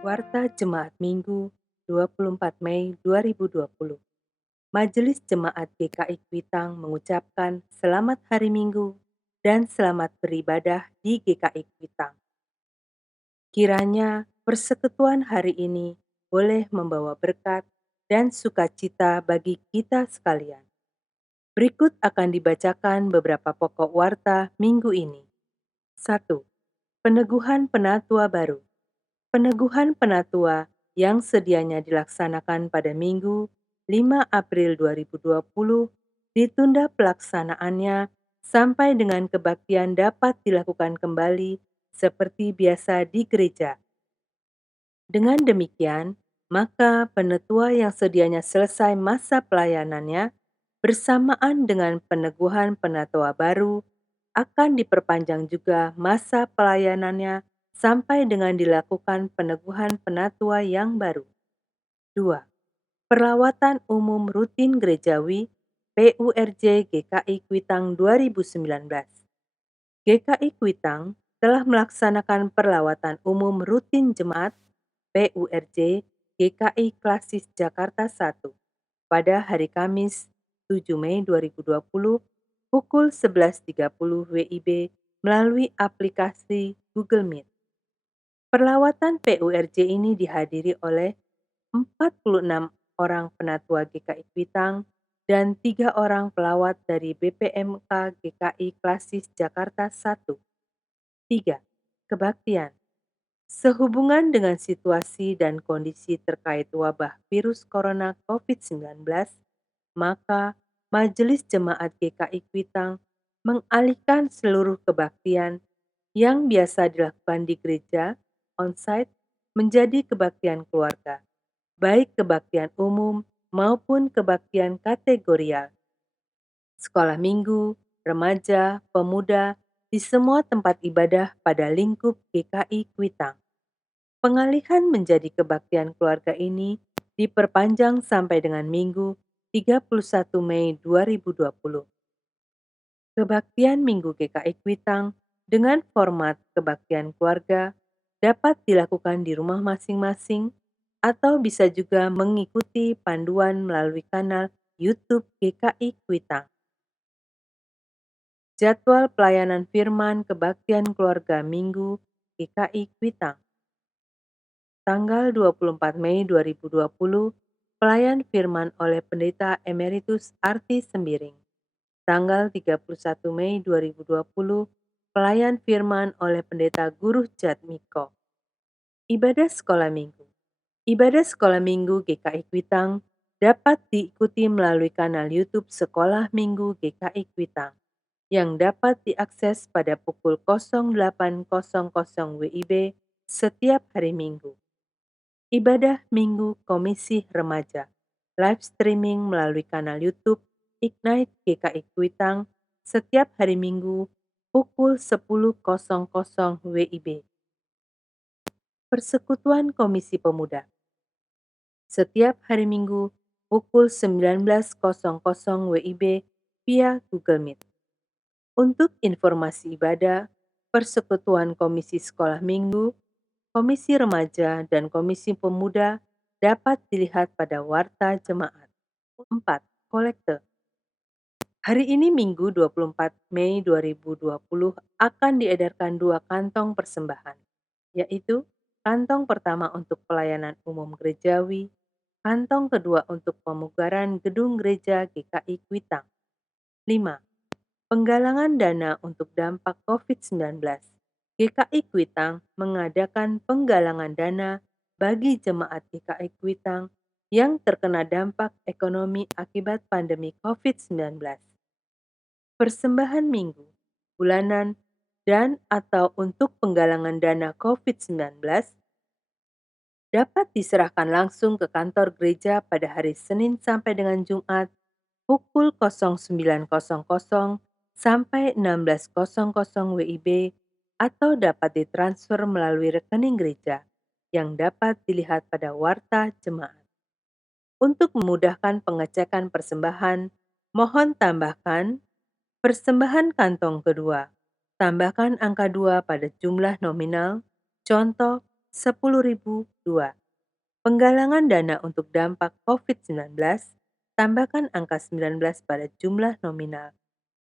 Warta Jemaat Minggu 24 Mei 2020. Majelis Jemaat GKI Kuitang mengucapkan selamat hari Minggu dan selamat beribadah di GKI Kuitang. Kiranya persekutuan hari ini boleh membawa berkat dan sukacita bagi kita sekalian. Berikut akan dibacakan beberapa pokok warta minggu ini. 1. Peneguhan Penatua Baru. Peneguhan Penatua yang sedianya dilaksanakan pada Minggu 5 April 2020 ditunda pelaksanaannya sampai dengan kebaktian dapat dilakukan kembali seperti biasa di gereja. Dengan demikian, maka penetua yang sedianya selesai masa pelayanannya bersamaan dengan peneguhan penatua baru akan diperpanjang juga masa pelayanannya sampai dengan dilakukan peneguhan penatua yang baru. 2. Perlawatan Umum Rutin Gerejawi PURJ GKI Kuitang 2019. GKI Kuitang telah melaksanakan perlawatan umum rutin jemaat PURJ GKI Klasis Jakarta 1 pada hari Kamis 7 Mei 2020 pukul 11.30 WIB melalui aplikasi Google Meet. Perlawatan PURJ ini dihadiri oleh 46 orang penatua GKI Kuitang dan 3 orang pelawat dari BPMK GKI Klasis Jakarta 1. 3. Kebaktian. Sehubungan dengan situasi dan kondisi terkait wabah virus corona COVID-19, maka Majelis Jemaat GKI Kuitang mengalihkan seluruh kebaktian yang biasa dilakukan di gereja onsite menjadi kebaktian keluarga, baik kebaktian umum maupun kebaktian kategorial, sekolah minggu, remaja, pemuda, di semua tempat ibadah pada lingkup GKI Kuitang. Pengalihan menjadi kebaktian keluarga ini diperpanjang sampai dengan Minggu 31 Mei 2020. Kebaktian Minggu GKI Kuitang dengan format kebaktian keluarga dapat dilakukan di rumah masing-masing atau bisa juga mengikuti panduan melalui kanal YouTube GKI Kuitang. Jadwal pelayanan firman kebaktian keluarga Minggu GKI Kuitang. Tanggal 24 Mei 2020, pelayan firman oleh Pendeta Emeritus Arti Sembiring. Tanggal 31 Mei 2020, pelayan firman oleh Pendeta Guru Jatmiko. Ibadah Sekolah Minggu. Ibadah Sekolah Minggu GKI Kuitang dapat diikuti melalui kanal YouTube Sekolah Minggu GKI Kuitang yang dapat diakses pada pukul 08.00 WIB setiap hari Minggu. Ibadah Minggu Komisi Remaja, live streaming melalui kanal YouTube Ignite GKI Kuitang setiap hari Minggu pukul 10.00 WIB. Persekutuan Komisi Pemuda, setiap hari Minggu pukul 19.00 WIB via Google Meet. Untuk informasi ibadah, Persekutuan Komisi Sekolah Minggu, Komisi Remaja, dan Komisi Pemuda dapat dilihat pada Warta Jemaat. 4. Kolekte. Hari ini Minggu 24 Mei 2020 akan diedarkan 2 kantong persembahan, yaitu kantong pertama untuk pelayanan umum gerejawi, kantong kedua untuk pemugaran gedung gereja GKI Kuitang. 5. Penggalangan dana untuk dampak COVID-19. GKI Kuitang mengadakan penggalangan dana bagi jemaat GKI Kuitang yang terkena dampak ekonomi akibat pandemi COVID-19. Persembahan minggu, bulanan, dan atau untuk penggalangan dana COVID-19 dapat diserahkan langsung ke kantor gereja pada hari Senin sampai dengan Jumat pukul 09.00 sampai 16.00 WIB atau dapat ditransfer melalui rekening gereja yang dapat dilihat pada Warta Jemaat. Untuk memudahkan pengecekan persembahan, mohon tambahkan persembahan kantong kedua. Tambahkan angka 2 pada jumlah nominal, contoh 10.002. Penggalangan dana untuk dampak COVID-19, tambahkan angka 19 pada jumlah nominal.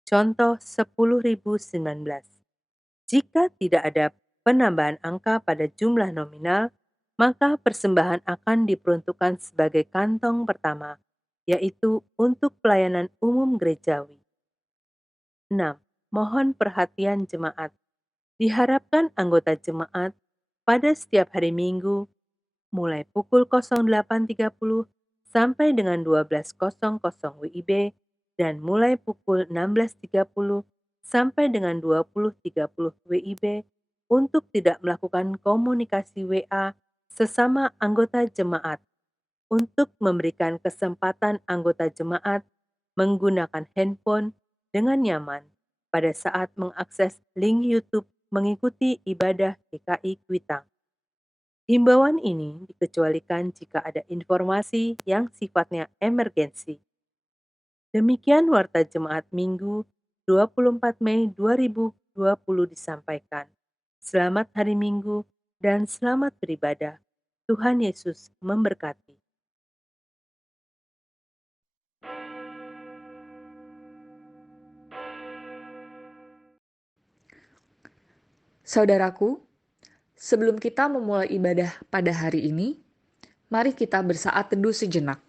Contoh 10.019. Jika tidak ada penambahan angka pada jumlah nominal, maka persembahan akan diperuntukkan sebagai kantong pertama, yaitu untuk pelayanan umum gerejawi. 6. Mohon perhatian jemaat. Diharapkan anggota jemaat pada setiap hari Minggu mulai pukul 08.30 sampai dengan 12.00 WIB dan mulai pukul 16.30 sampai dengan 20.30 WIB untuk tidak melakukan komunikasi WA sesama anggota jemaat, untuk memberikan kesempatan anggota jemaat menggunakan handphone dengan nyaman pada saat mengakses link YouTube mengikuti ibadah GKI Kuitang. Himbauan ini dikecualikan jika ada informasi yang sifatnya emergensi. Demikian Warta Jemaat Minggu 24 Mei 2020 disampaikan. Selamat hari Minggu dan selamat beribadah. Tuhan Yesus memberkati. Saudaraku, sebelum kita memulai ibadah pada hari ini, mari kita bersaat teduh sejenak.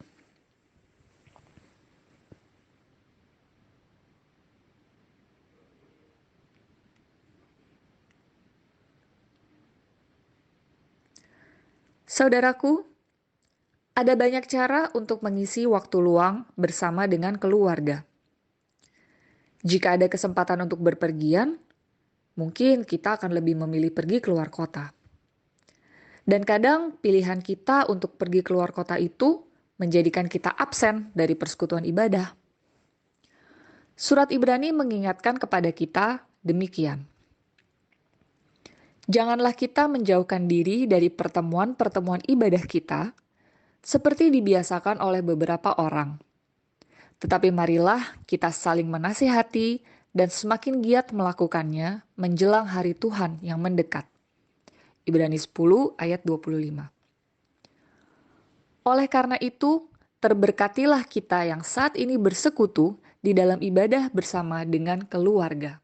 Saudaraku, ada banyak cara untuk mengisi waktu luang bersama dengan keluarga. Jika ada kesempatan untuk berpergian, mungkin kita akan lebih memilih pergi keluar kota. Dan kadang pilihan kita untuk pergi keluar kota itu menjadikan kita absen dari persekutuan ibadah. Surat Ibrani mengingatkan kepada kita demikian. Janganlah kita menjauhkan diri dari pertemuan-pertemuan ibadah kita, seperti dibiasakan oleh beberapa orang. Tetapi marilah kita saling menasihati dan semakin giat melakukannya menjelang hari Tuhan yang mendekat. Ibrani 10 ayat 25. Oleh karena itu, terberkatilah kita yang saat ini bersekutu di dalam ibadah bersama dengan keluarga.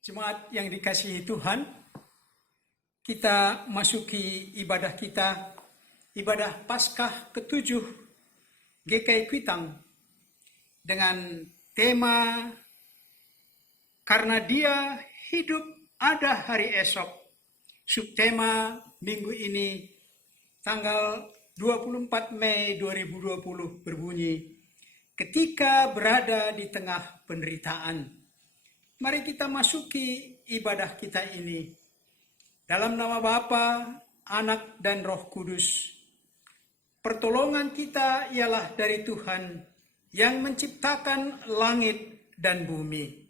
Jemaat yang dikasihi Tuhan, kita masuki ibadah kita, ibadah Paskah ke-7 GKI Kuitang dengan tema Karena Dia Hidup Ada Hari Esok. Subtema minggu ini tanggal 24 Mei 2020 berbunyi, ketika berada di tengah penderitaan. Mari kita masuki ibadah kita ini. Dalam nama Bapa, Anak, dan Roh Kudus. Pertolongan kita ialah dari Tuhan yang menciptakan langit dan bumi.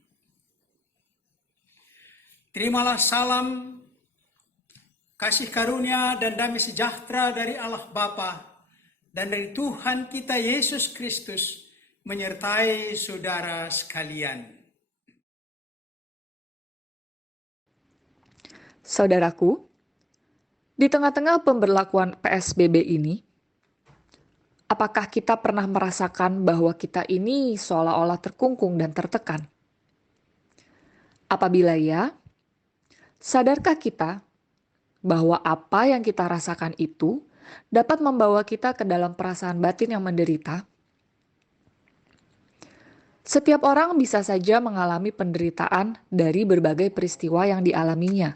Terimalah salam, kasih karunia dan damai sejahtera dari Allah Bapa dan dari Tuhan kita Yesus Kristus menyertai saudara sekalian. Saudaraku, di tengah-tengah pemberlakuan PSBB ini, apakah kita pernah merasakan bahwa kita ini seolah-olah terkungkung dan tertekan? Apabila ya, sadarkah kita bahwa apa yang kita rasakan itu dapat membawa kita ke dalam perasaan batin yang menderita? Setiap orang bisa saja mengalami penderitaan dari berbagai peristiwa yang dialaminya.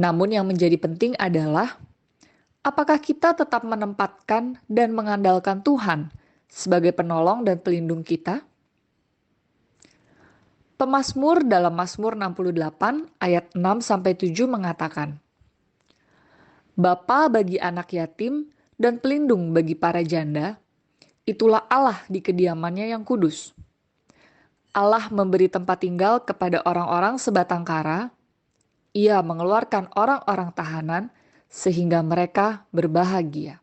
Namun yang menjadi penting adalah apakah kita tetap menempatkan dan mengandalkan Tuhan sebagai penolong dan pelindung kita? Pemazmur dalam Mazmur 68 ayat 6-7 mengatakan, Bapa bagi anak yatim dan pelindung bagi para janda, itulah Allah di kediamannya yang kudus. Allah memberi tempat tinggal kepada orang-orang sebatang kara. Ia mengeluarkan orang-orang tahanan sehingga mereka berbahagia.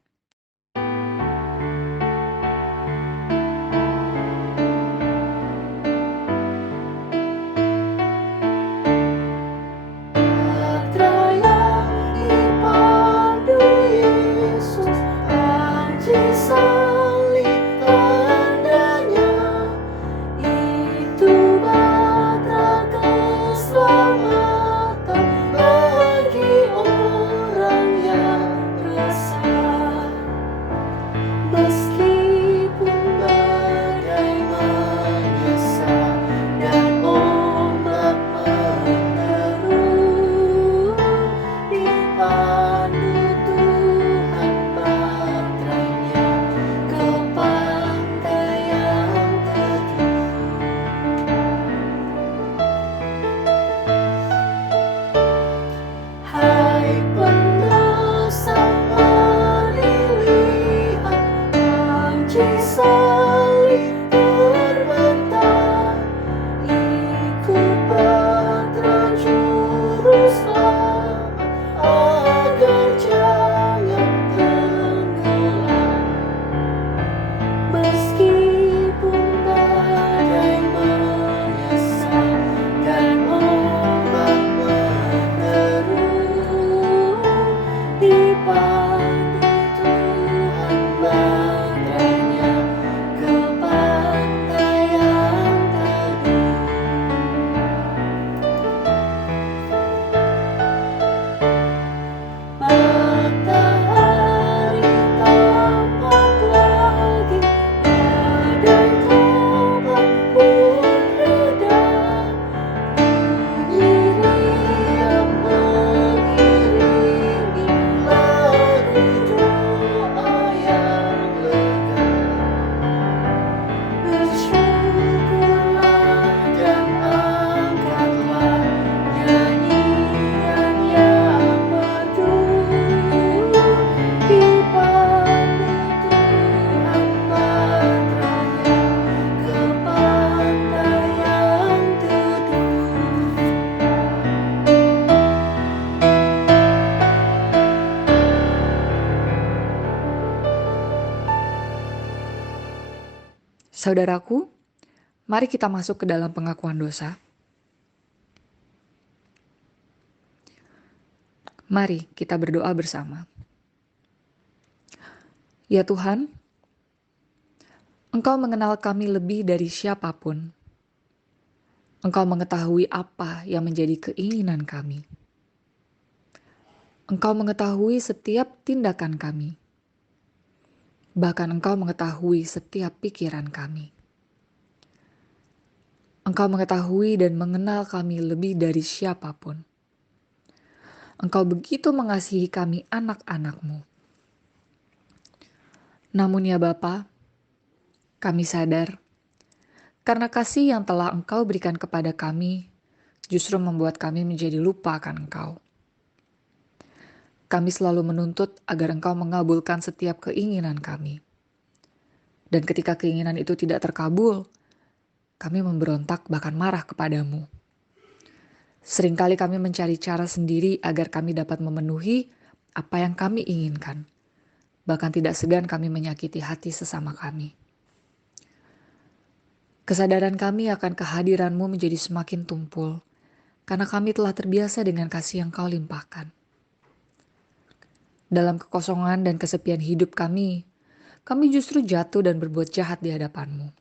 Saudaraku, mari kita masuk ke dalam pengakuan dosa. Mari kita berdoa bersama. Ya Tuhan, Engkau mengenal kami lebih dari siapapun. Engkau mengetahui apa yang menjadi keinginan kami. Engkau mengetahui setiap tindakan kami. Bahkan Engkau mengetahui setiap pikiran kami. Engkau mengetahui dan mengenal kami lebih dari siapapun. Engkau begitu mengasihi kami anak-anak-Mu. Namun ya Bapa, kami sadar karena kasih yang telah Engkau berikan kepada kami justru membuat kami menjadi lupa akan Engkau. Kami selalu menuntut agar Engkau mengabulkan setiap keinginan kami. Dan ketika keinginan itu tidak terkabul, kami memberontak bahkan marah kepadamu. Seringkali kami mencari cara sendiri agar kami dapat memenuhi apa yang kami inginkan. Bahkan tidak segan kami menyakiti hati sesama kami. Kesadaran kami akan kehadiran-Mu menjadi semakin tumpul, karena kami telah terbiasa dengan kasih yang Kau limpahkan. Dalam kekosongan dan kesepian hidup kami justru jatuh dan berbuat jahat di hadapan-Mu.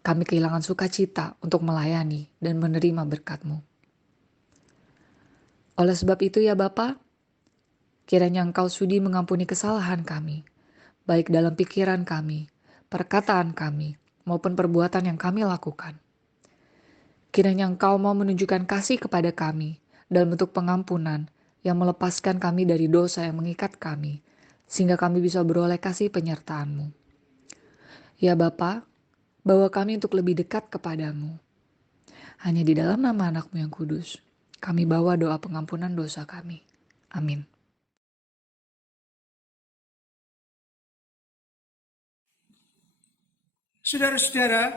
Kami kehilangan sukacita untuk melayani dan menerima berkat-Mu. Oleh sebab itu ya Bapa, kiranya Engkau sudi mengampuni kesalahan kami, baik dalam pikiran kami, perkataan kami, maupun perbuatan yang kami lakukan. Kiranya Engkau mau menunjukkan kasih kepada kami dalam bentuk pengampunan yang melepaskan kami dari dosa yang mengikat kami, sehingga kami bisa beroleh kasih penyertaan-Mu. Ya Bapa, bawa kami untuk lebih dekat kepadamu. Hanya di dalam nama anak-Mu yang kudus, kami bawa doa pengampunan dosa kami. Amin. Saudara-saudara,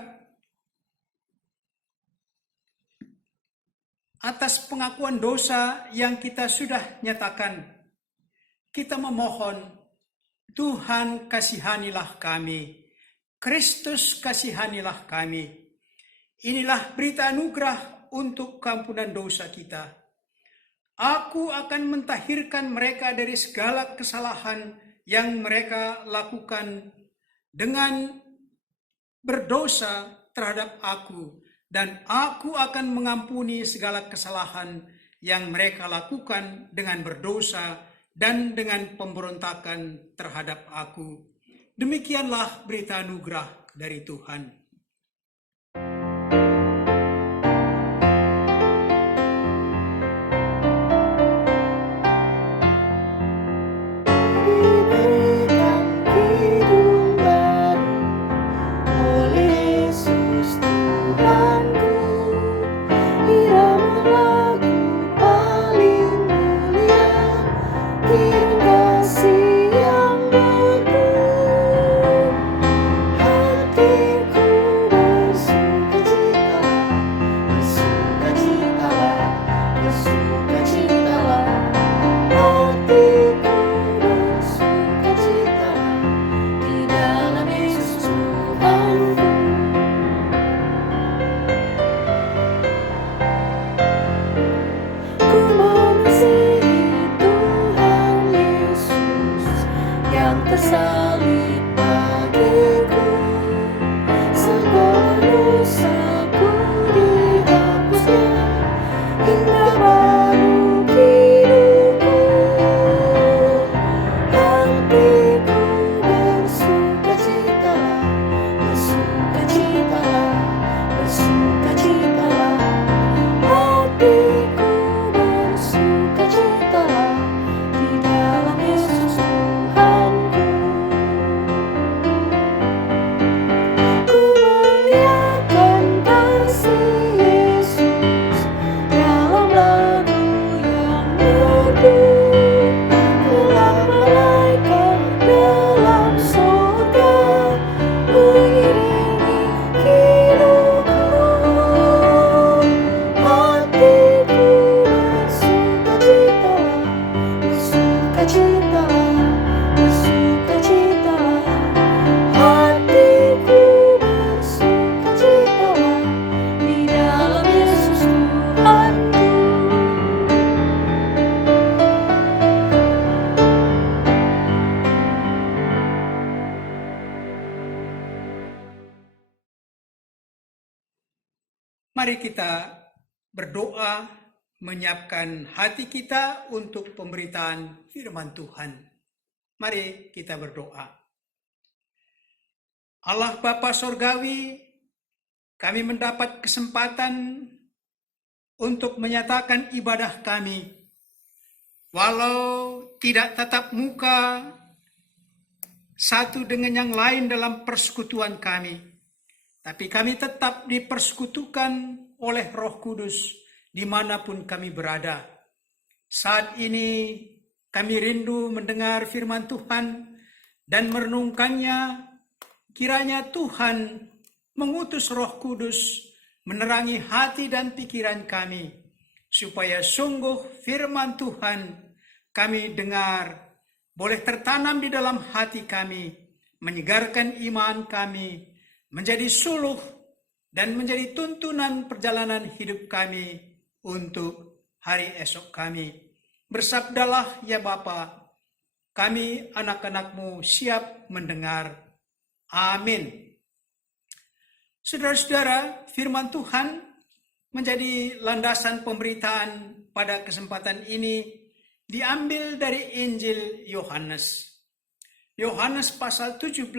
atas pengakuan dosa yang kita sudah nyatakan, kita memohon, Tuhan kasihanilah kami, Kristus kasihanilah kami. Inilah berita anugerah untuk keampunan dosa kita. Aku akan mentahirkan mereka dari segala kesalahan yang mereka lakukan dengan berdosa terhadap aku, dan aku akan mengampuni segala kesalahan yang mereka lakukan dengan berdosa dan dengan pemberontakan terhadap aku. Demikianlah berita anugerah dari Tuhan. Hatiku Mari kita berdoa, menyiapkan hati kita untuk pemberitaan firman Tuhan. Mari kita berdoa. Allah Bapa Sorgawi, kami mendapat kesempatan untuk menyatakan ibadah kami, walau tidak tatap muka satu dengan yang lain dalam persekutuan kami, tapi kami tetap dipersekutukan oleh Roh Kudus dimanapun kami berada. Saat ini kami rindu mendengar firman Tuhan dan merenungkannya. Kiranya Tuhan mengutus Roh Kudus menerangi hati dan pikiran kami, supaya sungguh firman Tuhan kami dengar boleh tertanam di dalam hati kami, menyegarkan iman kami, menjadi suluh dan menjadi tuntunan perjalanan hidup kami untuk hari esok kami. Bersabdalah ya Bapa, kami anak-anak-Mu siap mendengar. Amin. Saudara-saudara, firman Tuhan menjadi landasan pemberitaan pada kesempatan ini diambil dari Injil Yohanes. Yohanes pasal 17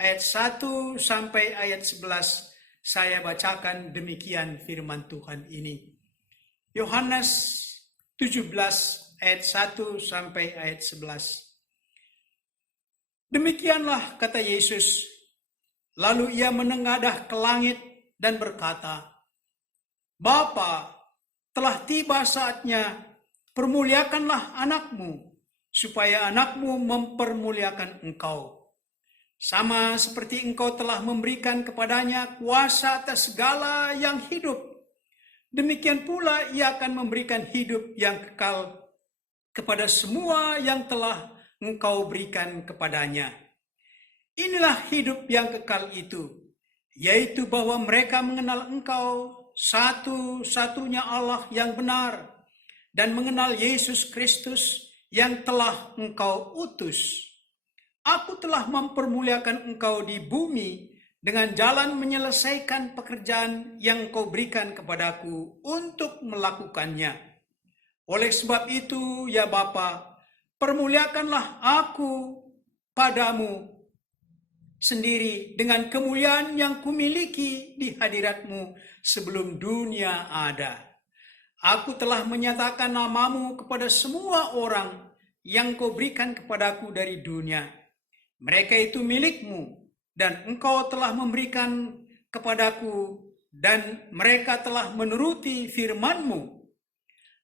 ayat 1 sampai ayat 11. Saya bacakan demikian firman Tuhan ini. Yohanes 17 ayat 1 sampai ayat 11. Demikianlah kata Yesus. Lalu ia menengadah ke langit dan berkata, Bapa, telah tiba saatnya, permuliakanlah anakmu, supaya anakmu mempermuliakan engkau. Sama seperti engkau telah memberikan kepadanya kuasa atas segala yang hidup, demikian pula ia akan memberikan hidup yang kekal kepada semua yang telah engkau berikan kepadanya. Inilah hidup yang kekal itu, yaitu bahwa mereka mengenal engkau satu-satunya Allah yang benar, dan mengenal Yesus Kristus yang telah engkau utus. Aku telah mempermuliakan engkau di bumi dengan jalan menyelesaikan pekerjaan yang engkau berikan kepadaku untuk melakukannya. Oleh sebab itu, ya Bapa, permuliakanlah aku padamu sendiri dengan kemuliaan yang kumiliki di hadirat-Mu sebelum dunia ada. Aku telah menyatakan namamu kepada semua orang yang Kau berikan kepadaku dari dunia. Mereka itu milik-Mu, dan Engkau telah memberikan kepadaku, dan mereka telah menuruti firman-Mu.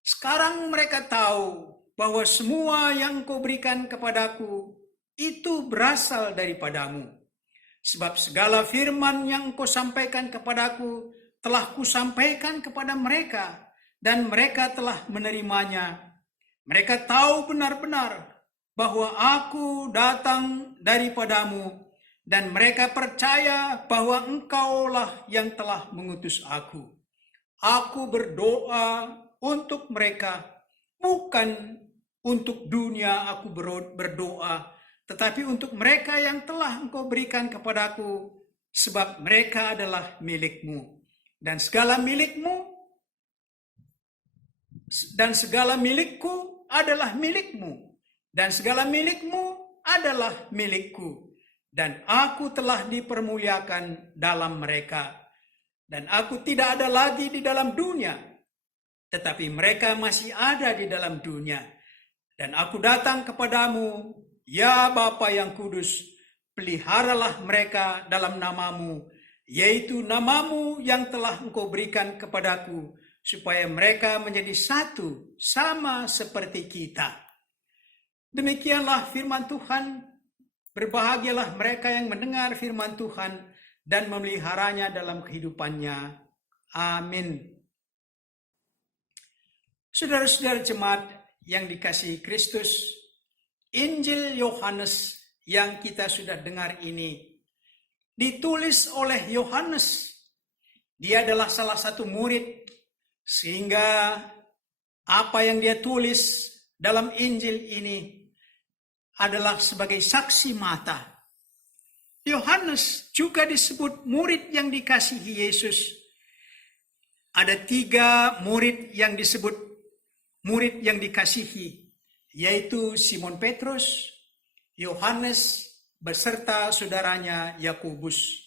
Sekarang mereka tahu bahwa semua yang Kau berikan kepadaku itu berasal daripadamu. Sebab segala firman yang Kau sampaikan kepadaku telah Kusampaikan kepada mereka, dan mereka telah menerimanya. Mereka tahu benar-benar bahwa Aku datang daripadamu, dan mereka percaya bahwa Engkaulah yang telah mengutus Aku. Aku berdoa untuk mereka, bukan untuk dunia aku berdoa, tetapi untuk mereka yang telah Engkau berikan kepadaku, sebab mereka adalah milik-Mu. Dan segala milik-Mu dan segala milik-Ku adalah milik-Mu, dan segala milik-Mu adalah milik-Ku. Dan Aku telah dipermuliakan dalam mereka. Dan Aku tidak ada lagi di dalam dunia, tetapi mereka masih ada di dalam dunia. Dan Aku datang kepadamu, ya Bapa yang kudus, peliharalah mereka dalam namamu, yaitu namamu yang telah Engkau berikan kepadaku, supaya mereka menjadi satu, sama seperti kita. Demikianlah firman Tuhan. Berbahagialah mereka yang mendengar firman Tuhan dan memeliharanya dalam kehidupannya. Amin. Saudara-saudara jemaat yang dikasihi Kristus, Injil Yohanes yang kita sudah dengar ini ditulis oleh Yohanes. Dia adalah salah satu murid, sehingga apa yang dia tulis dalam Injil ini adalah sebagai saksi mata. Yohanes juga disebut murid yang dikasihi Yesus. ada 3 murid yang disebut murid yang dikasihi, yaitu Simon Petrus, Yohanes, beserta saudaranya Yakobus.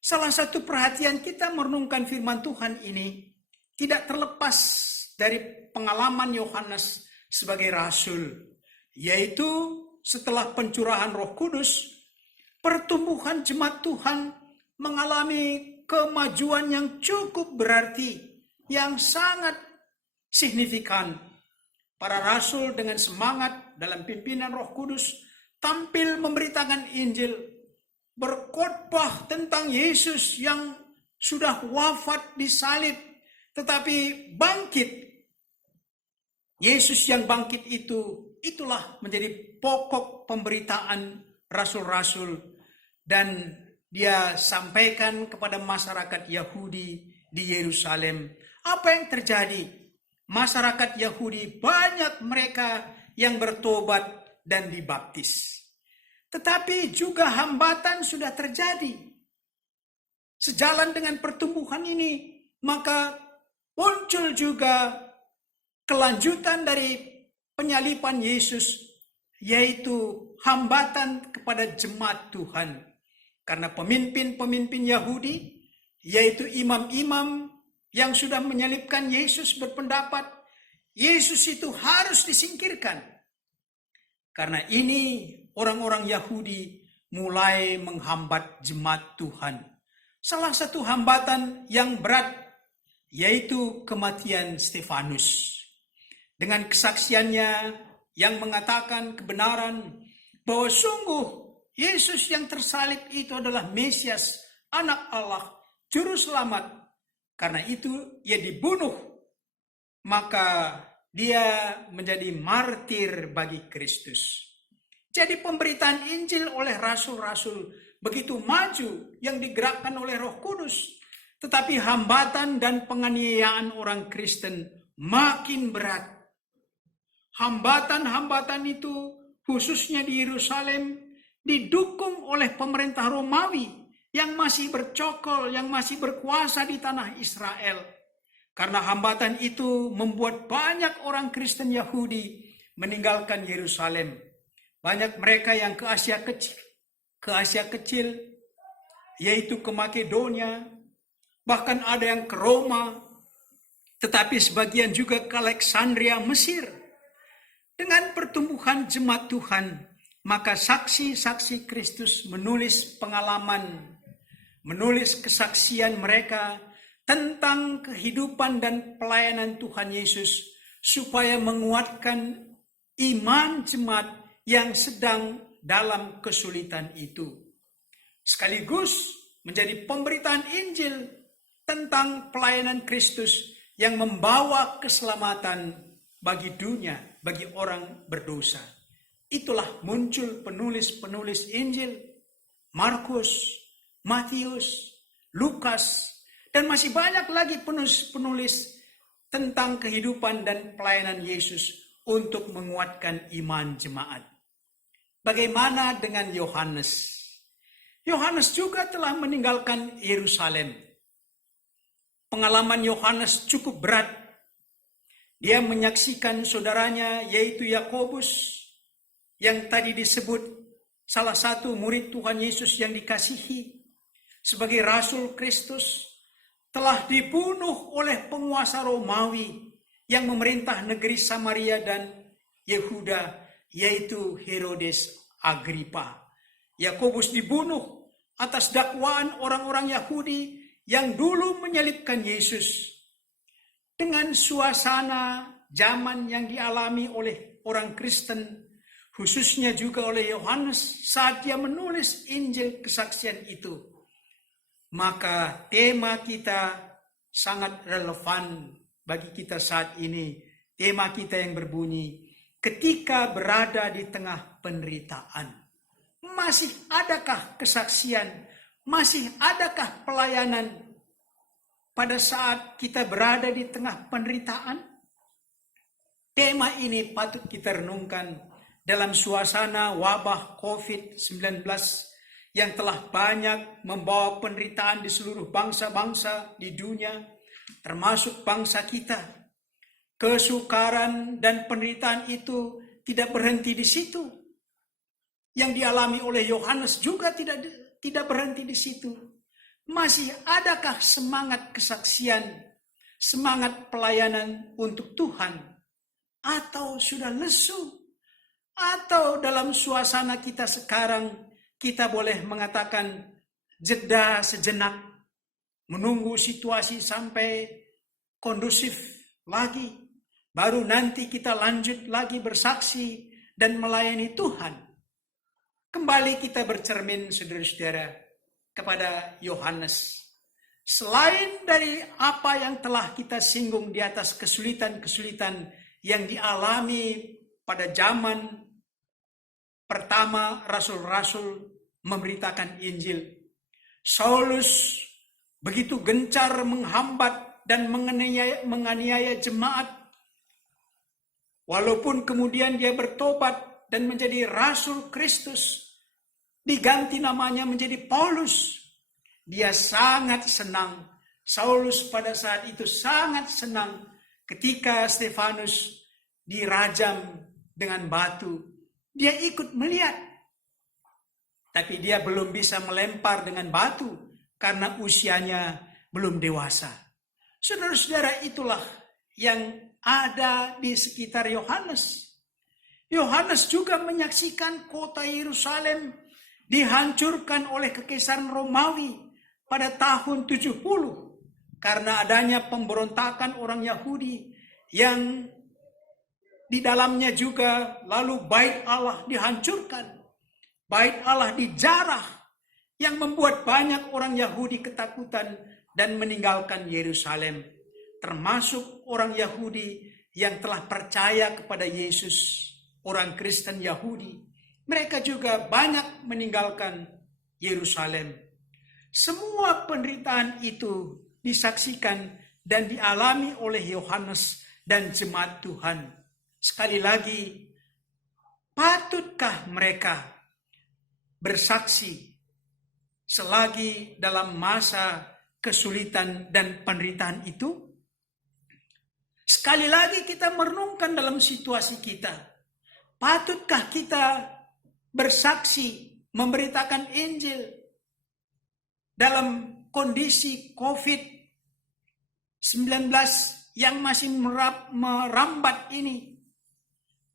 Salah satu perhatian kita merenungkan firman Tuhan ini tidak terlepas dari pengalaman Yohanes sebagai rasul, yaitu setelah pencurahan Roh Kudus, pertumbuhan jemaat Tuhan mengalami kemajuan yang cukup berarti, yang sangat signifikan. Para rasul dengan semangat dalam pimpinan Roh Kudus tampil memberitakan Injil, berkhotbah tentang Yesus yang sudah wafat disalib tetapi bangkit. Yesus yang bangkit itulah menjadi pokok pemberitaan rasul-rasul, dan dia sampaikan kepada masyarakat Yahudi di Yerusalem. Apa yang terjadi? Masyarakat Yahudi banyak mereka yang bertobat dan dibaptis. Tetapi juga hambatan sudah terjadi. Sejalan dengan pertumbuhan ini, maka muncul juga kelanjutan dari penyaliban Yesus, yaitu hambatan kepada jemaat Tuhan. Karena pemimpin-pemimpin Yahudi, yaitu imam-imam yang sudah menyalibkan Yesus, berpendapat Yesus itu harus disingkirkan. Karena ini orang-orang Yahudi mulai menghambat jemaat Tuhan. Salah satu hambatan yang berat yaitu kematian Stefanus. Dengan kesaksiannya yang mengatakan kebenaran bahwa sungguh Yesus yang tersalib itu adalah Mesias, anak Allah, juru selamat. Karena itu ia dibunuh, maka dia menjadi martir bagi Kristus. Jadi pemberitaan Injil oleh rasul-rasul begitu maju yang digerakkan oleh Roh Kudus. Tetapi hambatan dan penganiayaan orang Kristen makin berat. Hambatan-hambatan itu khususnya di Yerusalem didukung oleh pemerintah Romawi yang masih bercokol, yang masih berkuasa di tanah Israel. Karena hambatan itu membuat banyak orang Kristen Yahudi meninggalkan Yerusalem. Banyak mereka yang ke Asia Kecil, yaitu ke Makedonia, bahkan ada yang ke Roma, tetapi sebagian juga ke Alexandria, Mesir. Dengan pertumbuhan jemaat Tuhan, maka saksi-saksi Kristus menulis pengalaman, menulis kesaksian mereka tentang kehidupan dan pelayanan Tuhan Yesus, supaya menguatkan iman jemaat yang sedang dalam kesulitan itu. Sekaligus menjadi pemberitaan Injil tentang pelayanan Kristus yang membawa keselamatan bagi dunia, bagi orang berdosa. Itulah muncul penulis-penulis Injil, Markus, Matius, Lukas, dan masih banyak lagi penulis-penulis tentang kehidupan dan pelayanan Yesus untuk menguatkan iman jemaat. Bagaimana dengan Yohanes? Yohanes juga telah meninggalkan Yerusalem. Pengalaman Yohanes cukup berat. Dia menyaksikan saudaranya yaitu Yakobus yang tadi disebut salah satu murid Tuhan Yesus yang dikasihi sebagai Rasul Kristus, telah dibunuh oleh penguasa Romawi yang memerintah negeri Samaria dan Yehuda, yaitu Herodes Agripa. Yakobus dibunuh atas dakwaan orang-orang Yahudi yang dulu menyalibkan Yesus. Dengan suasana zaman yang dialami oleh orang Kristen, khususnya juga oleh Yohanes saat dia menulis Injil kesaksian itu, maka tema kita sangat relevan bagi kita saat ini. Tema kita yang berbunyi, ketika berada di tengah penderitaan. Masih adakah kesaksian? Masih adakah pelayanan pada saat kita berada di tengah penderitaan? Tema ini patut kita renungkan dalam suasana wabah COVID-19 yang telah banyak membawa penderitaan di seluruh bangsa-bangsa di dunia, termasuk bangsa kita. Kesukaran dan penderitaan itu tidak berhenti di situ. Yang dialami oleh Yohanes juga tidak berhenti di situ. Masih adakah semangat kesaksian, semangat pelayanan untuk Tuhan? Atau sudah lesu? Atau dalam suasana kita sekarang, kita boleh mengatakan jeda sejenak, menunggu situasi sampai kondusif lagi, baru nanti kita lanjut lagi bersaksi dan melayani Tuhan. Kembali kita bercermin, saudara-saudara, kepada Yohanes. Selain dari apa yang telah kita singgung di atas kesulitan-kesulitan yang dialami pada zaman pertama rasul-rasul memberitakan Injil, Saulus begitu gencar menghambat dan menganiaya jemaat. Walaupun kemudian dia bertobat dan menjadi Rasul Kristus, diganti namanya menjadi Paulus. Dia sangat senang, Saulus pada saat itu sangat senang ketika Stefanus dirajam dengan batu. Dia ikut melihat, tapi dia belum bisa melempar dengan batu karena usianya belum dewasa. Saudara-saudara, itulah yang ada di sekitar Yohanes. Yohanes juga menyaksikan kota Yerusalem dihancurkan oleh kekaisaran Romawi pada tahun 70 karena adanya pemberontakan orang Yahudi yang di dalamnya juga lalu bait Allah dihancurkan. Bait Allah dijarah yang membuat banyak orang Yahudi ketakutan dan meninggalkan Yerusalem. Termasuk orang Yahudi yang telah percaya kepada Yesus, orang Kristen Yahudi. Mereka juga banyak meninggalkan Yerusalem. Semua penderitaan itu disaksikan dan dialami oleh Yohanes dan jemaat Tuhan. Sekali lagi, patutkah mereka bersaksi selagi dalam masa kesulitan dan penderitaan itu? Sekali lagi kita merenungkan dalam situasi kita. Patutkah kita bersaksi, memberitakan Injil dalam kondisi COVID-19 yang masih merambat ini?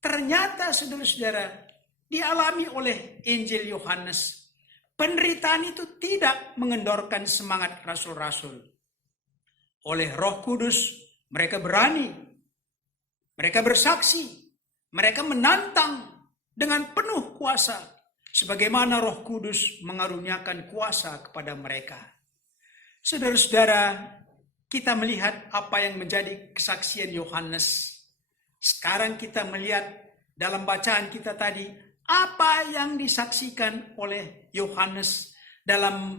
Ternyata saudara-saudara, dialami oleh Injil Yohanes. Penderitaan itu tidak mengendorkan semangat rasul-rasul. Oleh Roh Kudus, mereka berani, mereka bersaksi, mereka menantang dengan penuh kuasa, sebagaimana Roh Kudus mengaruniakan kuasa kepada mereka. Saudara-saudara, kita melihat apa yang menjadi kesaksian Yohanes. Sekarang kita melihat dalam bacaan kita tadi, apa yang disaksikan oleh Yohanes dalam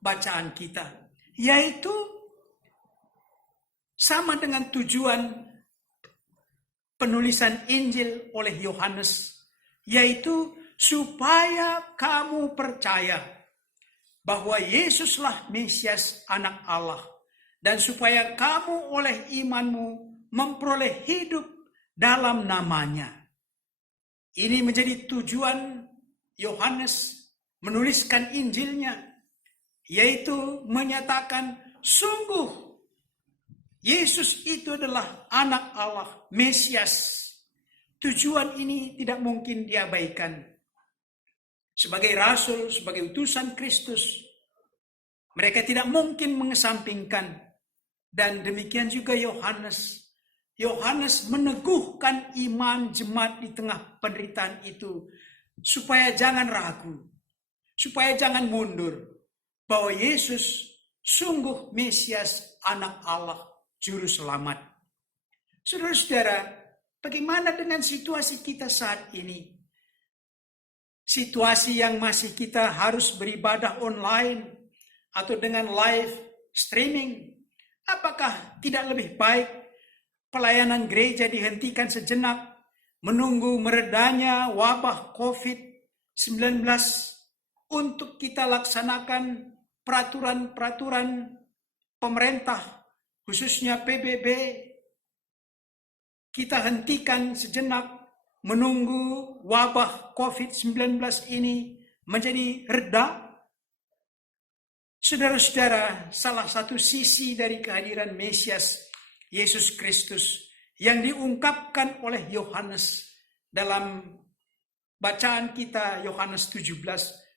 bacaan kita. Yaitu sama dengan tujuan penulisan Injil oleh Yohanes. Yaitu supaya kamu percaya bahwa Yesuslah Mesias Anak Allah. Dan supaya kamu oleh imanmu memperoleh hidup dalam namanya. Ini menjadi tujuan Yohanes menuliskan Injilnya, yaitu menyatakan sungguh Yesus itu adalah Anak Allah, Mesias. Tujuan ini tidak mungkin diabaikan. Sebagai rasul, sebagai utusan Kristus, mereka tidak mungkin mengesampingkan. Dan demikian juga Yohanes. Yohanes meneguhkan iman jemaat di tengah penderitaan itu, supaya jangan ragu, supaya jangan mundur, bahwa Yesus sungguh Mesias, Anak Allah, Juru Selamat. Saudara-saudara, bagaimana dengan situasi kita saat ini? Situasi yang masih kita harus beribadah online atau dengan live streaming, apakah tidak lebih baik pelayanan gereja dihentikan sejenak, menunggu meredanya wabah COVID-19 untuk kita laksanakan peraturan-peraturan pemerintah khususnya PBB, kita hentikan sejenak menunggu wabah COVID-19 ini menjadi reda. Saudara-saudara, salah satu sisi dari kehadiran Mesias Yesus Kristus yang diungkapkan oleh Yohanes dalam bacaan kita, Yohanes 17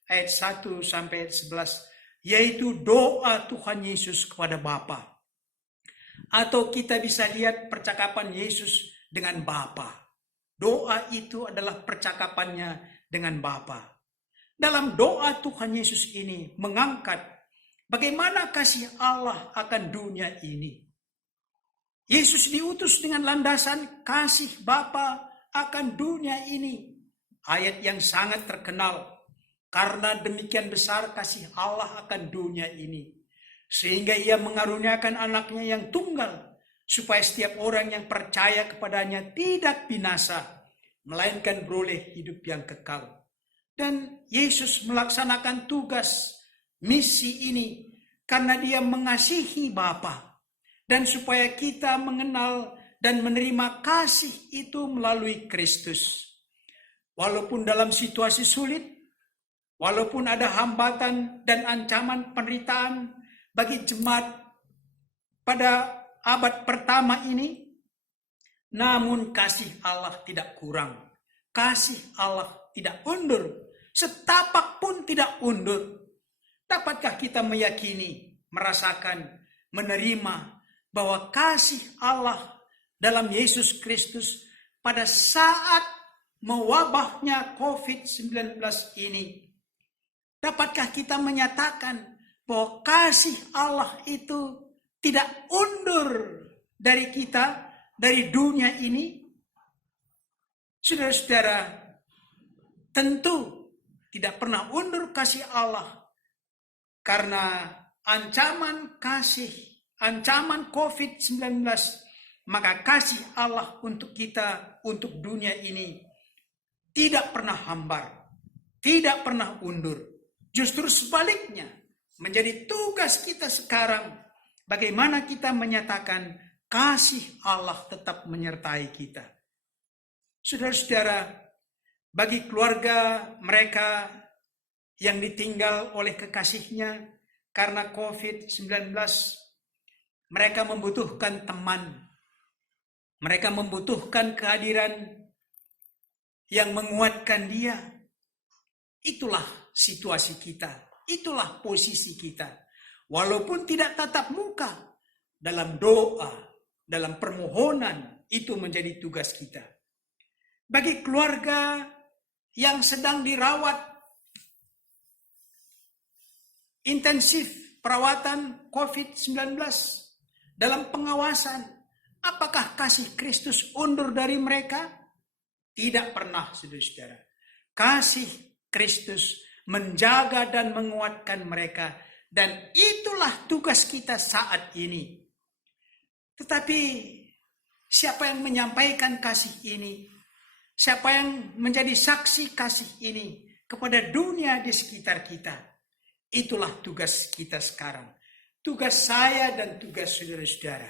ayat 1 sampai ayat 11, yaitu doa Tuhan Yesus kepada Bapa. Atau kita bisa lihat percakapan Yesus dengan Bapa. Doa itu adalah percakapannya dengan Bapa. Dalam doa Tuhan Yesus ini mengangkat bagaimana kasih Allah akan dunia ini. Yesus diutus dengan landasan kasih Bapa akan dunia ini. Ayat yang sangat terkenal. Karena demikian besar kasih Allah akan dunia ini, sehingga ia mengaruniakan anaknya yang tunggal, supaya setiap orang yang percaya kepadanya tidak binasa, melainkan beroleh hidup yang kekal. Dan Yesus melaksanakan tugas misi ini karena dia mengasihi Bapa, dan supaya kita mengenal dan menerima kasih itu melalui Kristus. Walaupun dalam situasi sulit, walaupun ada hambatan dan ancaman penderitaan bagi jemaat pada abad pertama ini, namun kasih Allah tidak kurang. Kasih Allah tidak undur, setapak pun tidak undur. Dapatkah kita meyakini, merasakan, menerima bahwa kasih Allah dalam Yesus Kristus pada saat mewabahnya COVID-19 ini? Dapatkah kita menyatakan bahwa kasih Allah itu tidak undur dari kita, dari dunia ini? Saudara-saudara, tentu tidak pernah undur kasih Allah karena ancaman COVID-19, maka kasih Allah untuk kita, untuk dunia ini tidak pernah hambar, tidak pernah undur. Justru sebaliknya, menjadi tugas kita sekarang bagaimana kita menyatakan kasih Allah tetap menyertai kita. Saudara-saudara, bagi keluarga mereka yang ditinggal oleh kekasihnya karena COVID-19, mereka membutuhkan teman. Mereka membutuhkan kehadiran yang menguatkan dia. Itulah situasi kita, itulah posisi kita. Walaupun tidak tatap muka, dalam doa, dalam permohonan, itu menjadi tugas kita. Bagi keluarga yang sedang dirawat intensif perawatan COVID-19 dalam pengawasan, apakah kasih Kristus undur dari mereka? Tidak pernah, saudara-saudara. Kasih Kristus menjaga dan menguatkan mereka, dan itulah tugas kita saat ini. Tetapi siapa yang menyampaikan kasih ini? Siapa yang menjadi saksi kasih ini kepada dunia di sekitar kita? Itulah tugas kita sekarang. Tugas saya dan tugas saudara-saudara.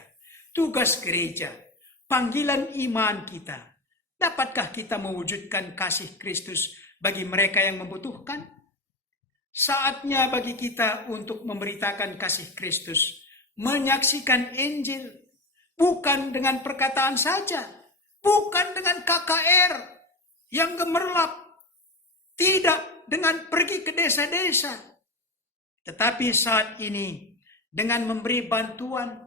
Tugas gereja. Panggilan iman kita. Dapatkah kita mewujudkan kasih Kristus bagi mereka yang membutuhkan? Saatnya bagi kita untuk memberitakan kasih Kristus. Menyaksikan Injil. Bukan dengan perkataan saja. Bukan dengan KKR yang gemerlap. Tidak dengan pergi ke desa-desa. Tetapi saat ini dengan memberi bantuan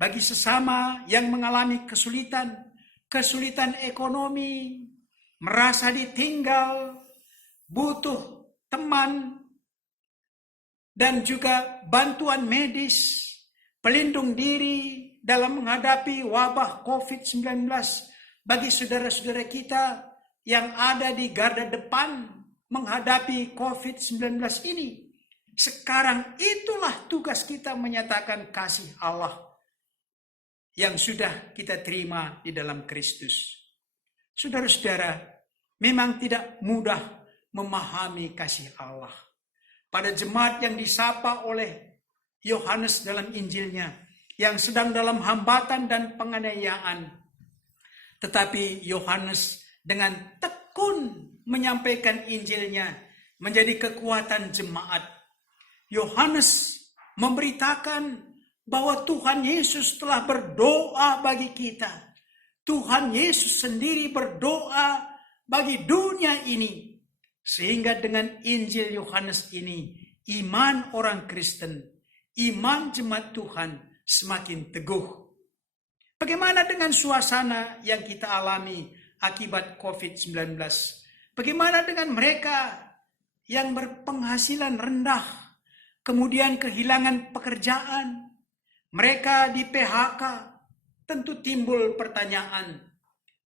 bagi sesama yang mengalami kesulitan ekonomi, merasa ditinggal, butuh teman, dan juga bantuan medis, pelindung diri dalam menghadapi wabah COVID-19 bagi saudara-saudara kita yang ada di garda depan menghadapi COVID-19 ini. Sekarang itulah tugas kita menyatakan kasih Allah yang sudah kita terima di dalam Kristus. Saudara-saudara, memang tidak mudah memahami kasih Allah. Pada jemaat yang disapa oleh Yohanes dalam Injilnya, yang sedang dalam hambatan dan penganiayaan. Tetapi Yohanes dengan tekun menyampaikan Injilnya menjadi kekuatan jemaat. Yohanes memberitakan bahwa Tuhan Yesus telah berdoa bagi kita. Tuhan Yesus sendiri berdoa bagi dunia ini. Sehingga dengan Injil Yohanes ini, iman orang Kristen, iman jemaat Tuhan semakin teguh. Bagaimana dengan suasana yang kita alami akibat COVID-19? Bagaimana dengan mereka yang berpenghasilan rendah, kemudian kehilangan pekerjaan, mereka di PHK? Tentu timbul pertanyaan,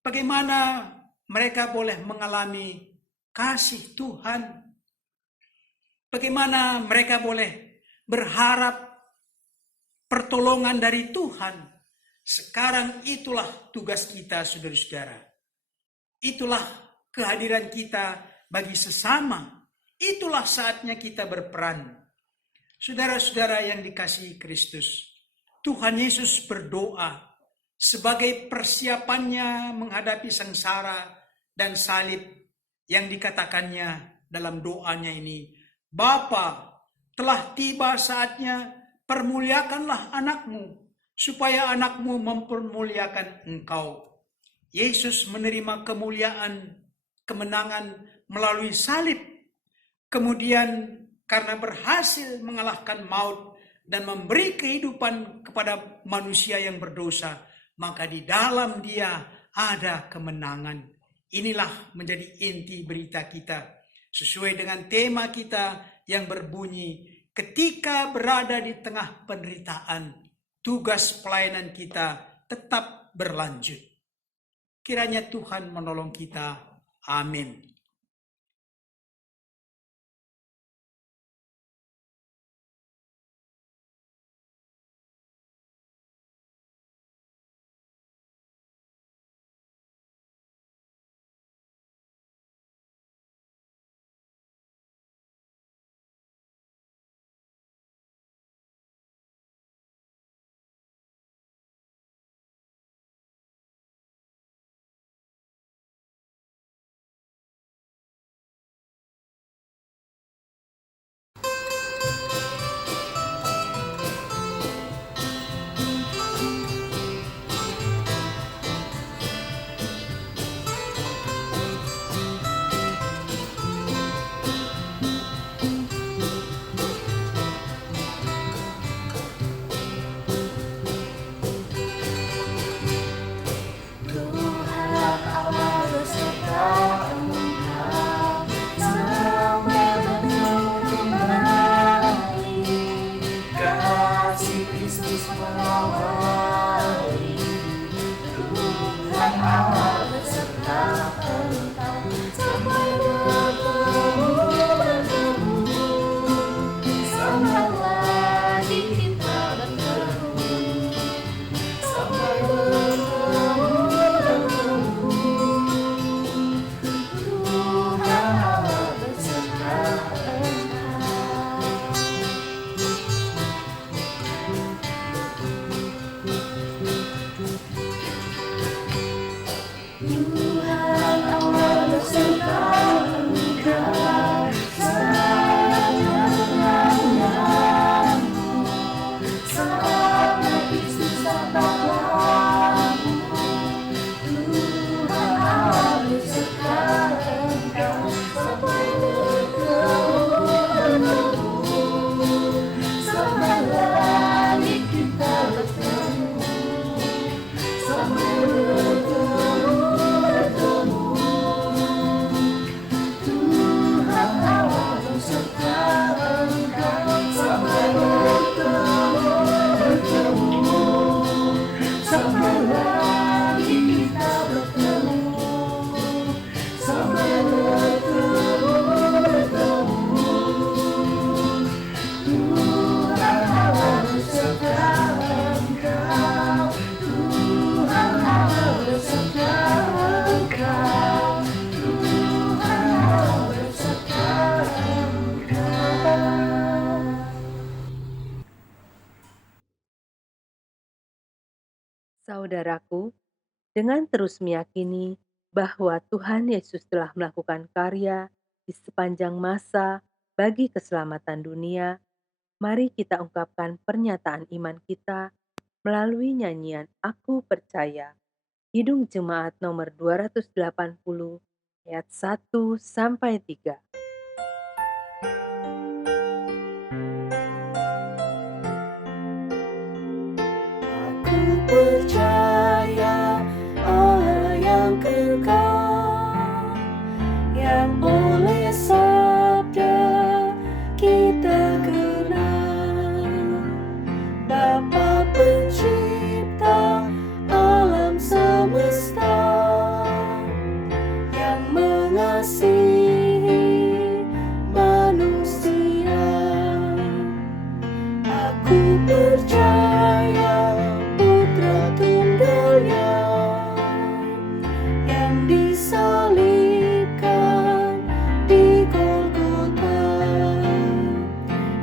bagaimana mereka boleh mengalami kasih Tuhan? Bagaimana mereka boleh berharap pertolongan dari Tuhan? Sekarang itulah tugas kita, saudara-saudara. Itulah kehadiran kita bagi sesama. Itulah saatnya kita berperan. Saudara-saudara yang dikasihi Kristus, Tuhan Yesus berdoa sebagai persiapannya menghadapi sengsara dan salib yang dikatakannya dalam doanya ini, Bapa, telah tiba saatnya, permuliakanlah anakmu, supaya anakmu mempermuliakan engkau. Yesus menerima kemuliaan, kemenangan melalui salib. Kemudian karena berhasil mengalahkan maut dan memberi kehidupan kepada manusia yang berdosa, maka di dalam Dia ada kemenangan. Inilah menjadi inti berita kita. Sesuai dengan tema kita yang berbunyi, ketika berada di tengah penderitaan, tugas pelayanan kita tetap berlanjut. Kiranya Tuhan menolong kita. Amin. saudaraku, dengan terus meyakini bahwa Tuhan Yesus telah melakukan karya di sepanjang masa bagi keselamatan dunia, mari kita ungkapkan pernyataan iman kita melalui nyanyian Aku Percaya. Kidung Jemaat nomor 280 ayat 1 sampai 3. Aku percaya Allah yang kekal, yang oleh sabda kita kenal, Bapa pencipta alam semesta, yang mengasihi manusia. Aku percaya Putra Tunggalnya yang disalibkan di Golgota,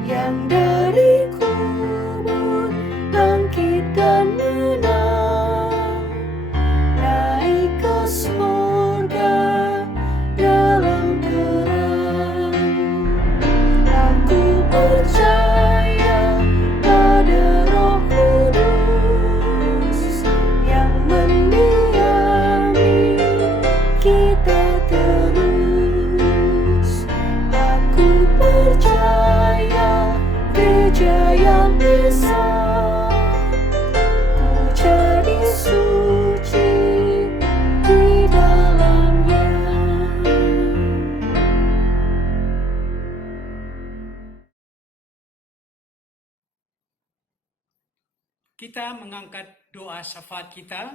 yang dari kubur bangkit dan menang, naik ke surga dalam terang. Aku percaya pada Roh Kudus yang mendiami kita terus. Aku percaya gereja yang besar, ku jadi suci di dalamnya. Kita mengangkat doa syafaat kita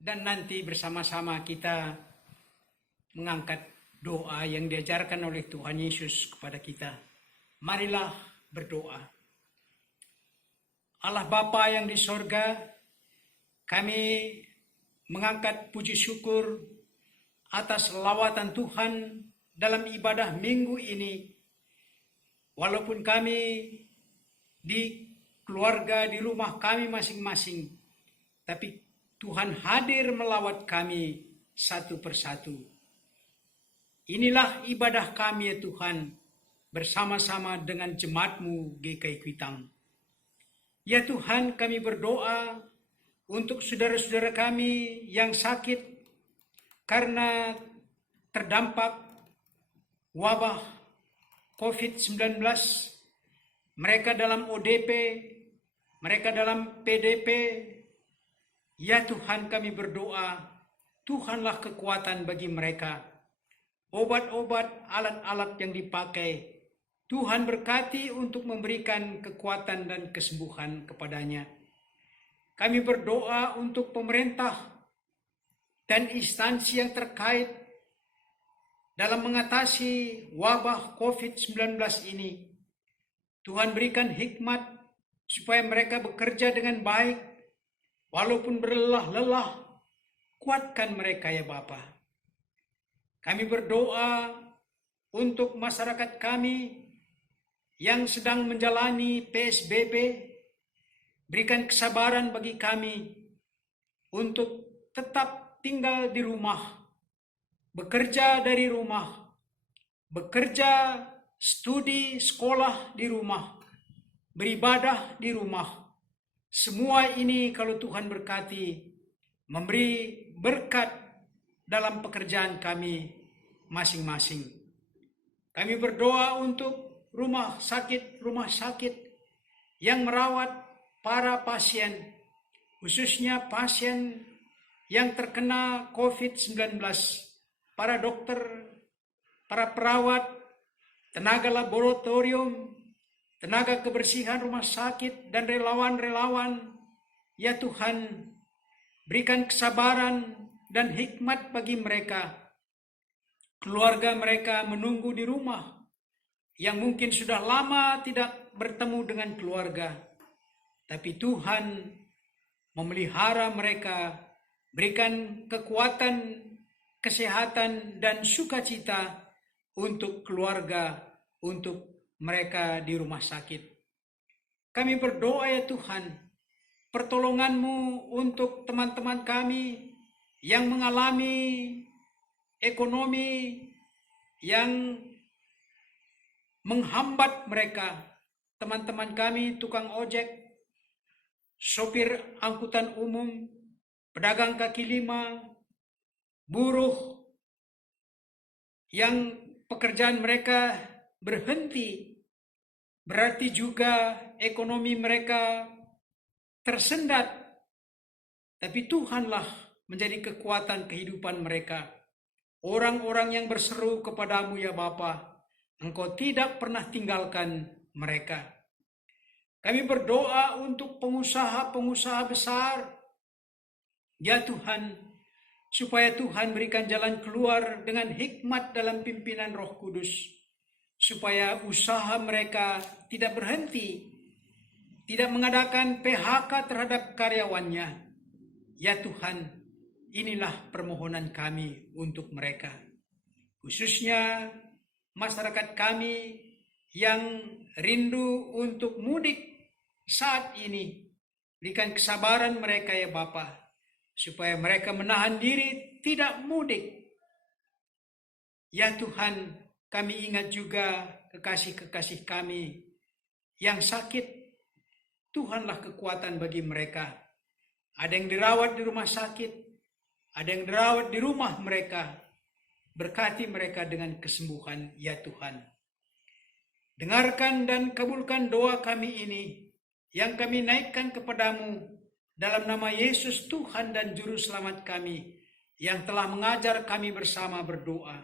dan nanti bersama-sama kita mengangkat doa yang diajarkan oleh Tuhan Yesus kepada kita. Marilah berdoa. Allah Bapa yang di sorga, kami mengangkat puji syukur atas lawatan Tuhan dalam ibadah minggu ini. Walaupun kami di keluarga, di rumah kami masing-masing, tapi Tuhan hadir melawat kami satu persatu. Inilah ibadah kami ya Tuhan, bersama-sama dengan jemaat-Mu GKI Kuitang. Ya Tuhan, kami berdoa untuk saudara-saudara kami yang sakit karena terdampak wabah COVID-19, mereka dalam ODP, mereka dalam PDP. Ya Tuhan, kami berdoa, Tuhanlah kekuatan bagi mereka. Obat-obat, alat-alat yang dipakai, Tuhan berkati untuk memberikan kekuatan dan kesembuhan kepadanya. Kami berdoa untuk pemerintah dan instansi yang terkait dalam mengatasi wabah COVID-19 ini. Tuhan berikan hikmat supaya mereka bekerja dengan baik, walaupun berlelah-lelah, kuatkan mereka ya Bapa. Kami berdoa untuk masyarakat kami yang sedang menjalani PSBB, berikan kesabaran bagi kami untuk tetap tinggal di rumah, bekerja dari rumah, bekerja, studi, sekolah di rumah, beribadah di rumah. Semua ini kalau Tuhan berkati, memberi berkat dalam pekerjaan kami masing-masing. Kami berdoa untuk rumah sakit yang merawat para pasien, khususnya pasien yang terkena COVID-19, para dokter, para perawat, tenaga laboratorium, tenaga kebersihan rumah sakit, dan relawan-relawan. Ya Tuhan, berikan kesabaran dan hikmat bagi mereka. Keluarga mereka menunggu di rumah, yang mungkin sudah lama tidak bertemu dengan keluarga. Tapi Tuhan memelihara mereka, berikan kekuatan, kesehatan, dan sukacita untuk keluarga, untuk mereka di rumah sakit. Kami berdoa ya Tuhan, pertolongan-Mu untuk teman-teman kami yang mengalami ekonomi yang menghambat mereka. Teman-teman kami tukang ojek, sopir angkutan umum, pedagang kaki lima, buruh yang pekerjaan mereka berhenti, berarti juga ekonomi mereka tersendat. Tapi Tuhanlah menjadi kekuatan kehidupan mereka. Orang-orang yang berseru kepadamu ya Bapa, Engkau tidak pernah tinggalkan mereka. Kami berdoa untuk pengusaha-pengusaha besar, ya Tuhan, supaya Tuhan berikan jalan keluar dengan hikmat dalam pimpinan Roh Kudus, supaya usaha mereka tidak berhenti, tidak mengadakan PHK terhadap karyawannya. Ya Tuhan, inilah permohonan kami untuk mereka, khususnya masyarakat kami yang rindu untuk mudik saat ini. Berikan kesabaran mereka ya Bapa, supaya mereka menahan diri tidak mudik. Ya Tuhan, kami ingat juga kekasih-kekasih kami yang sakit. Tuhanlah kekuatan bagi mereka. Ada yang dirawat di rumah sakit, ada yang dirawat di rumah mereka. Berkati mereka dengan kesembuhan, ya Tuhan. Dengarkan dan kabulkan doa kami ini, yang kami naikkan kepadamu, dalam nama Yesus Tuhan dan Juru Selamat kami, yang telah mengajar kami bersama berdoa.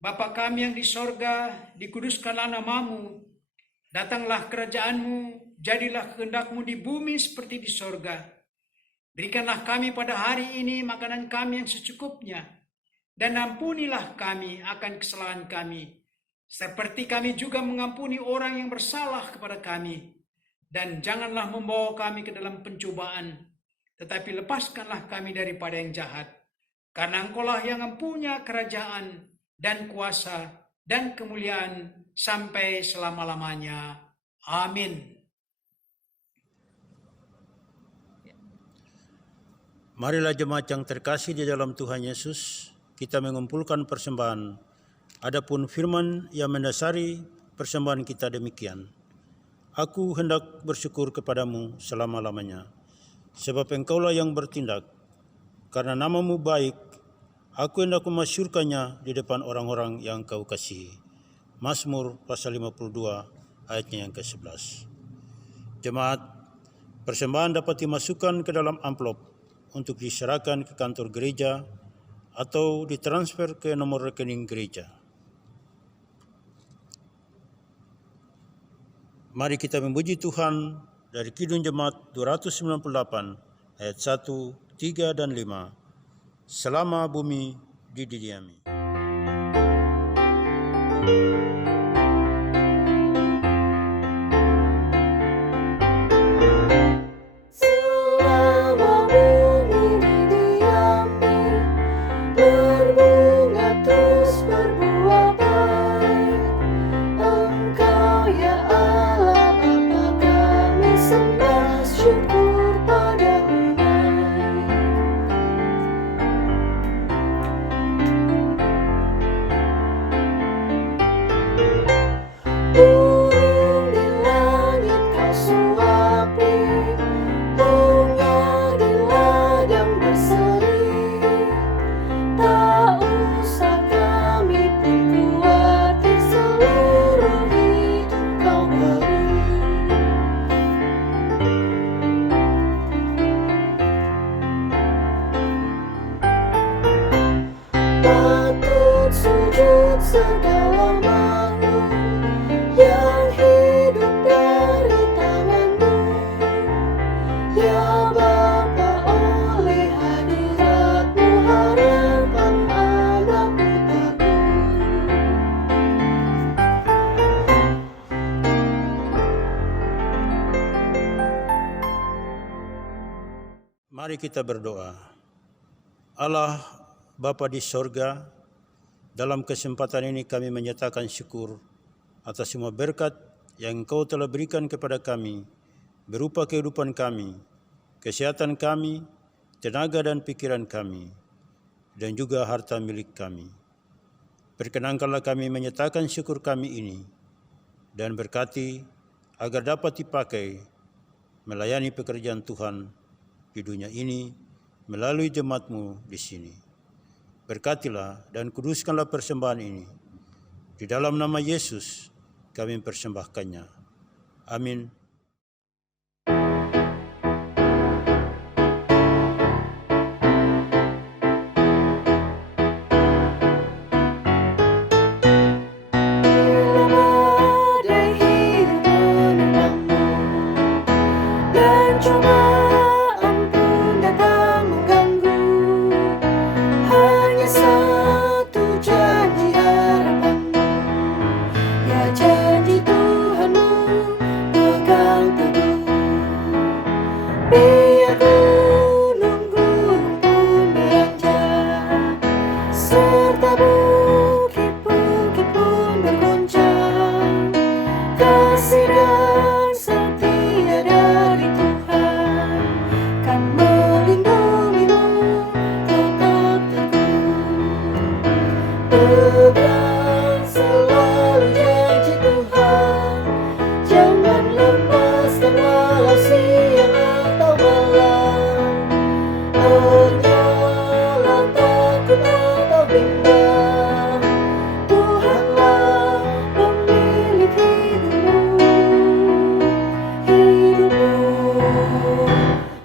Bapa kami yang di sorga, dikuduskanlah namamu, datanglah kerajaanmu, jadilah kehendak-Mu di bumi seperti di sorga. Berikanlah kami pada hari ini makanan kami yang secukupnya, dan ampunilah kami akan kesalahan kami, seperti kami juga mengampuni orang yang bersalah kepada kami. Dan janganlah membawa kami ke dalam pencobaan, tetapi lepaskanlah kami daripada yang jahat. Karena Engkaulah yang mempunyai kerajaan dan kuasa dan kemuliaan sampai selama-lamanya. Amin. Marilah jemaat yang terkasih di dalam Tuhan Yesus, kita mengumpulkan persembahan. Adapun firman yang mendasari persembahan kita demikian. Aku hendak bersyukur kepadamu selama-lamanya, sebab Engkaulah yang bertindak. Karena namamu baik, aku hendak memasyurkannya di depan orang-orang yang Kau kasihi. Mazmur pasal 52 ayatnya yang ke-11. Jemaat, persembahan dapat dimasukkan ke dalam amplop untuk diserahkan ke kantor gereja atau ditransfer ke nomor rekening gereja. Mari kita memuji Tuhan dari Kidung Jemaat 298 ayat 1, 3, dan 5. Selama bumi didiami. Selama bumi didiami, berbunga terus berbuah baik. Engkau ya Allah Bapa kami sembah, syukur padamu naik. Burung di langit Kau suapi, bunga di ladang berseri. Tak usah kami pun khawatir, seluruh hidup Kau beri. Patut sujud segala makhluk yang hidup dari tangan-Mu. Ya Bapa, oleh hadirat-Mu harapan anak-Mu teguh. Mari kita berdoa. Allah Bapa di sorga, dalam kesempatan ini kami menyatakan syukur atas semua berkat yang Engkau telah berikan kepada kami, berupa kehidupan kami, kesehatan kami, tenaga dan pikiran kami, dan juga harta milik kami. Perkenankanlah kami menyatakan syukur kami ini, dan berkati agar dapat dipakai melayani pekerjaan Tuhan di dunia ini melalui jemaat-Mu di sini. Berkatilah dan kuduskanlah persembahan ini. Di dalam nama Yesus kami mempersembahkannya. Amin. Cobaan pun datang mengganggu, hanya satu janji harapanmu, ya janji Tuhanmu pegang teguh. Biar gunung-gunung pun beranjak, serta bukit-bukit pun bergoncang, kasih dan setia dari Tuhan kan melindungimu tetap teguh. Pegang selalu janji Tuhan, jangan lepaskan walau siang atau malam. Ernyalah takut atau bimbang, Tuhanlah pemilik hidupmu.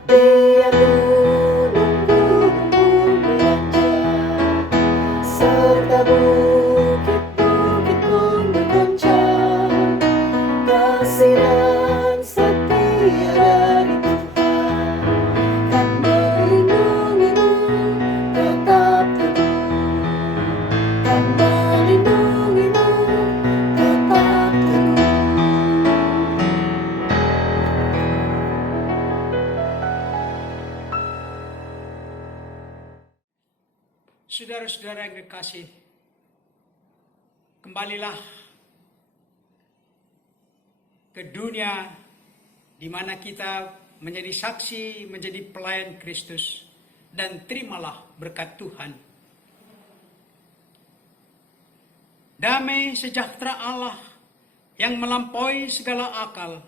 Biar gunung-gunung pun beranjak, serta bukit-bukit pun bergoncang, kasih dan setia dari Tuhan kan melindungimu tetap teguh, kan melindungimu tetap teguh. Saudara-saudara yang kekasih, kembalilah ke dunia di mana kita menjadi saksi, menjadi pelayan Kristus, dan terimalah berkat Tuhan. Damai sejahtera Allah yang melampaui segala akal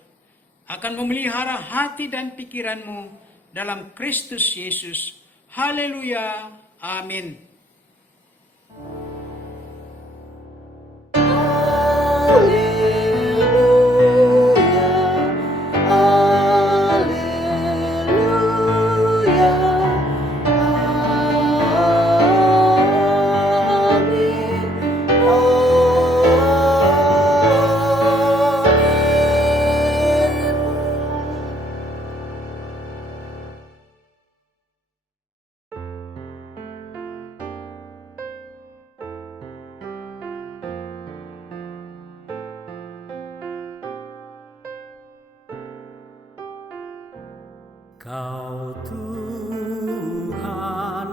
akan memelihara hati dan pikiranmu dalam Kristus Yesus. Haleluya. Amin. Haleluya, haleluya, amin, Kau Tuhan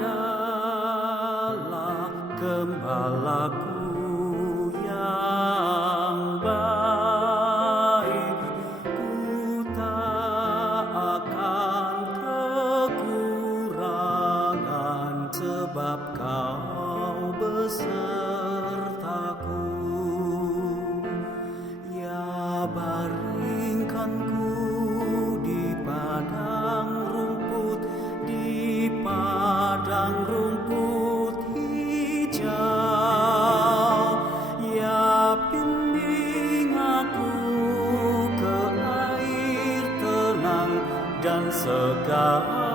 adalah gembalaku yang baik, ku tak akan kekurangan sebab Kau besertaku. Ya baringkanku di padang rumput hijau, ya bimbing aku ke air tenang dan segar.